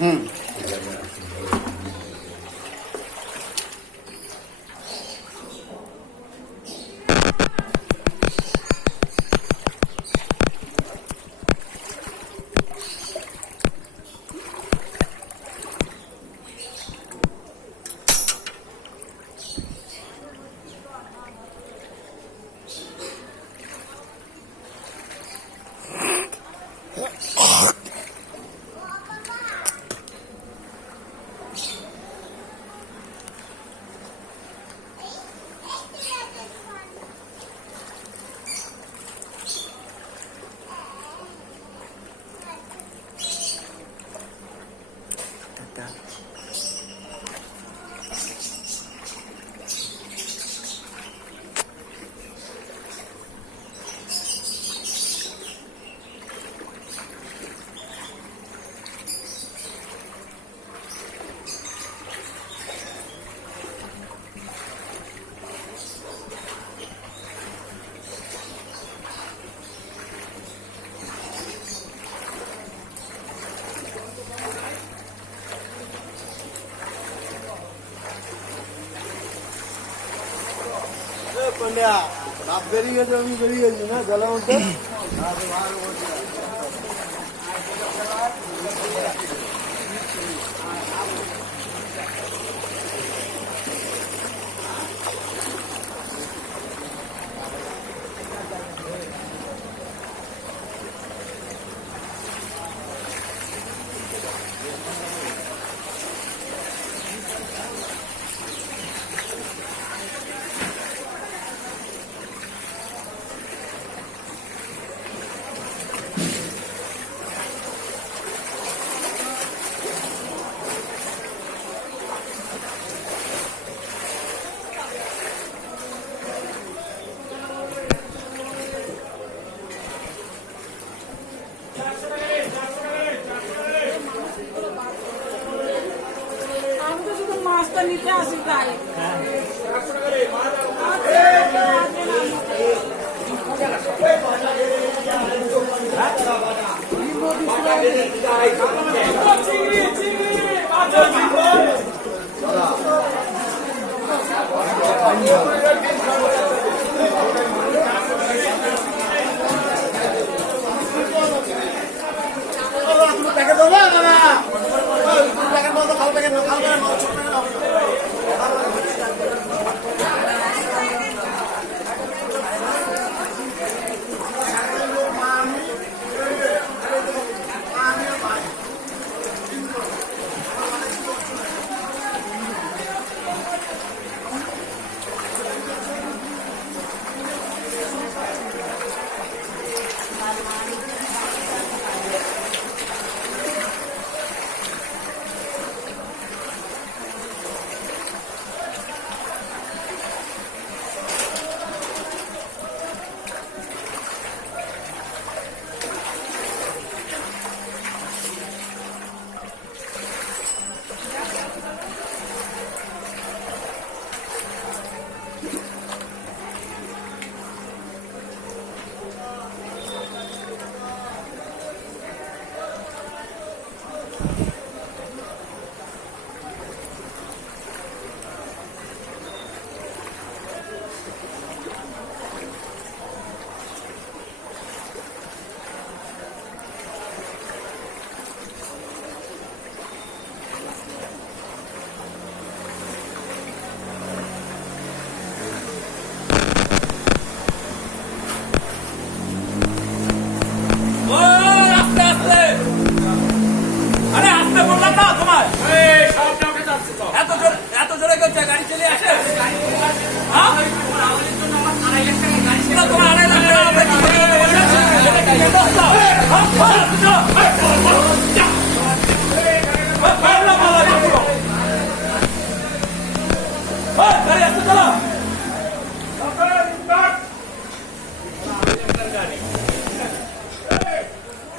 হুম। রাত বেরিয়ে গেছে, আমি বেরিয়ে গেছি না জলের মধ্যে। নিতে আসি তাই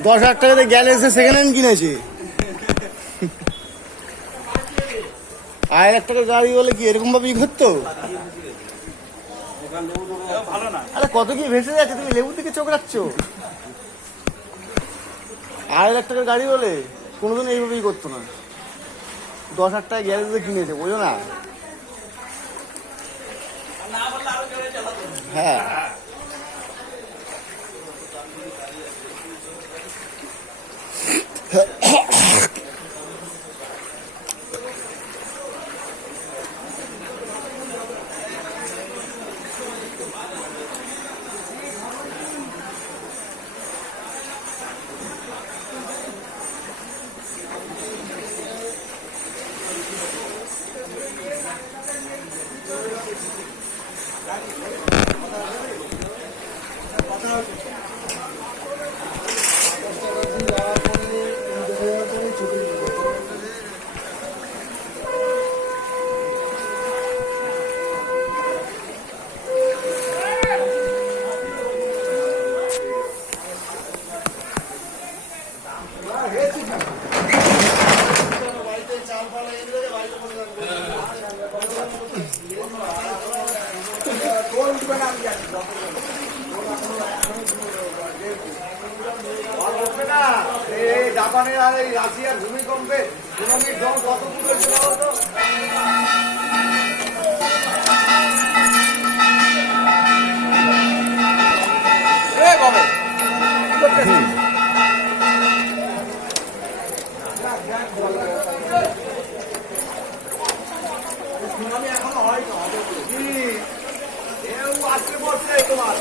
$10,000 গেলে এসে সেকেন্ড হ্যান্ড কিনেছি। 1,000 গাড়ি বলে কি এরকম ভাবে ই করতো? আরে কত কি ভেসে যাচ্ছে, তুমি লেবুর দিকে চোখ রাখছো। 2,500,000 টাকার গাড়ি হলে কোনোদিন এইভাবেই করতো না। 10,000 টাকা গ্যারেজে কিনেছে, বোঝো না? হ্যাঁ, জাপানের আর এই রাশিয়ার ভূমিকম্পে সুনামির ঝড় কত দূর হয়েছিল বলতো? সুনামি এখনো হয়নি, হবে কি? এও আজকে বসছে তোমার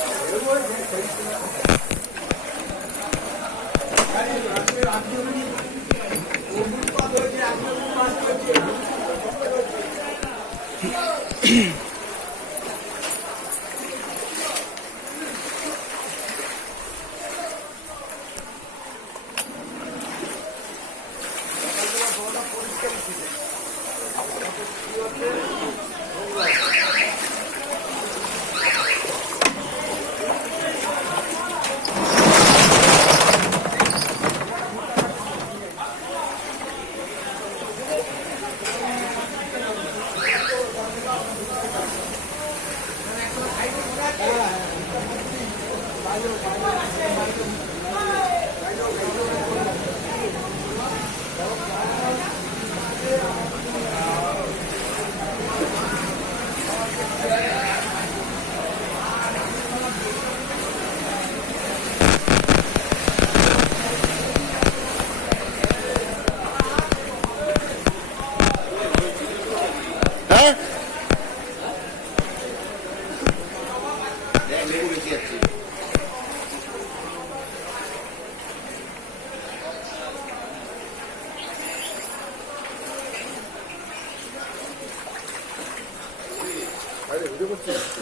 হ্যাঁ,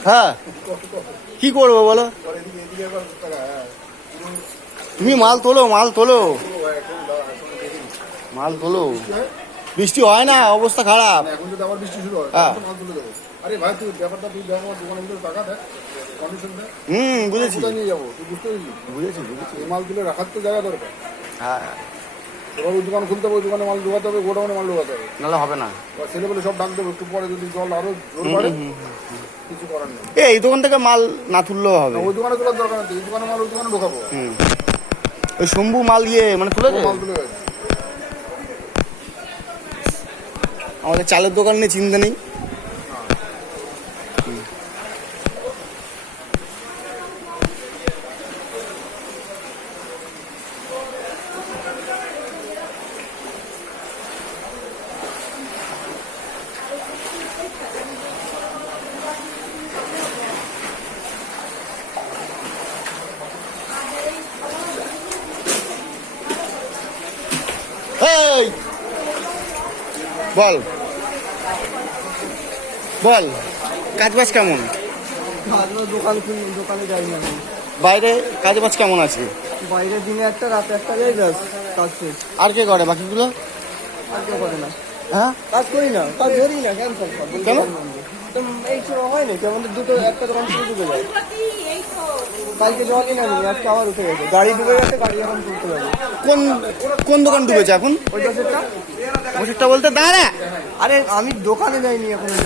হ্যাঁ, কি করবো বলো? তুমি মাল তোলো, মাল তোলো, মাল তোলো। বৃষ্টি হয় না, অবস্থা খারাপ। এখন যদি আবার বৃষ্টি শুরু হয় হ্যাঁ। তখন তো মাল তুলে দেবো। আরে ভাই তুই ব্যাপারটা তুই দেখ, আমার দোকানের ভিতরে টাকা দেখ, কন্ডিশন দেখ, বুঝেছি, কোথায় নিয়ে যাবো তুই বুঝতে পারলি? বুঝেছি, বুঝেছি। এই মাল তুলে রাখার তো জায়গা দরকার। হ্যাঁ, এবার ওই দোকান খুলতে হবে, ওই দোকানে মাল ঢোকাতে হবে, গোডাউনে মাল ঢোকাতে হবে। নাহলে হবে না। বা ছেলে বলে সব ডাক দেবো, একটু পরে যদি জল আরো জোর বাড়ে কিছু করার নেই। এই দোকান থেকে মাল না তুললেও হবে। ওই দোকানে তোলার দরকার নেই, এই দোকানে মাল ওই দোকানে ঢোকাবো। ওই শম্ভু মাল মানে তুলেছে। মাল তুলে গেছে। আমাদের চালের দোকান নিয়ে চিন্তা নেই। এই বল বল, কাজ বাজ কেমন? দোকান খুলি, দোকানে যাই না আমি। বাইরে কাজ বাজ কেমন আছে? বাইরে দিনে একটা, রাতে একটা যাই, ব্যাস কাজ শেষ। আর কে করে বাকিগুলো? আর কেউ করে না, হ্যাঁ, কাজ করি না, কাজ ধরি না, ক্যান্সেল কর। কেন? এই সময় হয় নাকি আমাদের দুটো, একটা দোকান থেকে ডুবে যায়। কালকে জলই না নিয়ে আজকে আবার উঠে গেছে, গাড়ি ডুবে গেছে, গাড়ি এখন তুলতে যাবে। কোন কোন দোকান ডুবেছে এখন? ওই পাশেরটা, ওষুধটা বলতে দাঁড়া। আরে আমি দোকানে যাইনি এখন।